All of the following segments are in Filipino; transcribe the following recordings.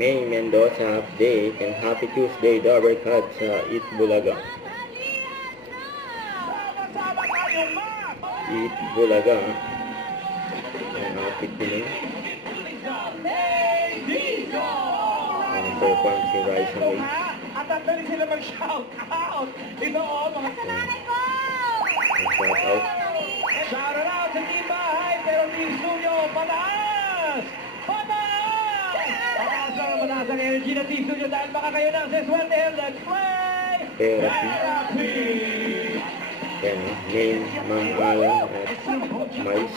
May Mendoza update and happy Tuesday Dabber Cut sa Eat Bulaga. Eat Bulaga. Ang outfit nila. Ang perform si Raisa May. At ang dali sila mag-shout out. Ito o, mga Shout out. shout out sa Team Bahay, pero Team Studio, pataas! Pataas! Pataas ang energy ng Team Studio dahil baka kayo ng seswerte. Let's play! Therapy. Yan, main, Mangala at Mais.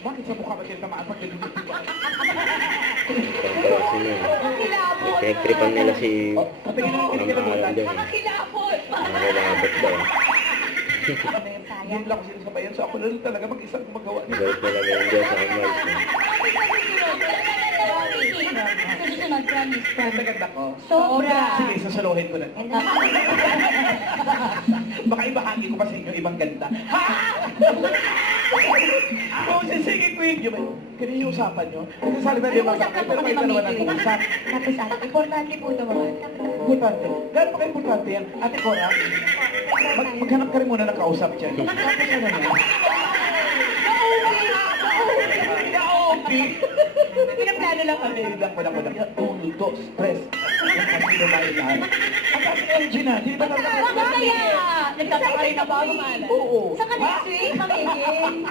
Bakit sa mukha ka kayo tamaan pag nilulunod ko? Pagkakas nila. Pinagtripan nila si Mangala dyan. Nakilabot daw. Hindi lang ako sinasabayan, so ako na rin talaga mag-isang magawa niya. Galit talaga yung dyan sa Mais. Susunod, promise, promise. Maganda ko. Sobra. Sige, sasaluhin ko na. Baka ibahagi ko pa sa inyo ibang ganda. Ha? Ako sisingin ko yun. Ganun yung usapan nyo. Kasi sa liban yung mga pero kayo dalawa nag-uusap. Tapos importante po ito mga. Importante. Gano'n pa kayo importante yan? Ate Cora, maghanap ka rin muna ng kausap dyan. Tapos ano na? Pinaplano lang kami. Lang ko lang. 1, 2, 3. Yung kasi lumayo lahat. Ang kasi engine na. Hindi ba naman Kaya! Nagtataka rin na ba ako malas? Oo. Sa ka next week, mamigin.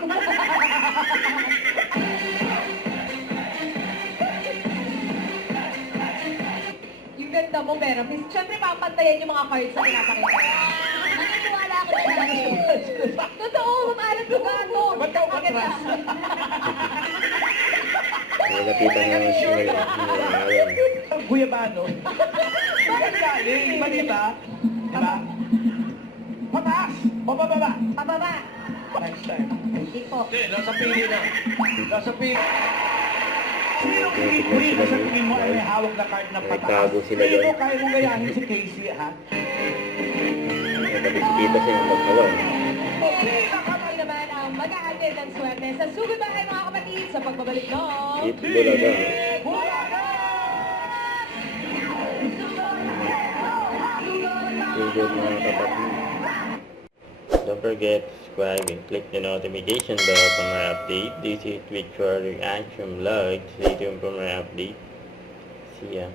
Yung ganda mo, pero siyempre papantayan yung mga cards na pinapakita. Naniniwala ako na totoo, mamalat ko gato. Ba't ka umatras? Nalapitan na yung sinila. Ang guyabano. Bakit galing? Di ba dito? Diba? Pataas! O bababa? Pababa. Next time. Hindi po. Hindi, nasa pili na. Nasa pili. Sino kikipuri ka sa tingin mo ay may hawak na card ng pataas? Nagtago sila Sino dyan. kaya mong gayahin si Casey, ha? Nagkabit-kita siya yung magkawa. Okay, kami naman ang mag-aatin ng swerte sa Sugod Bahay mga kapatid sa pagbabalik ng Eat Bulaga. Good mga kapatid. Don't forget to subscribe and click the notification bell for my update. This is Victoria Reaction Vlog. Stay tuned for my update. See ya.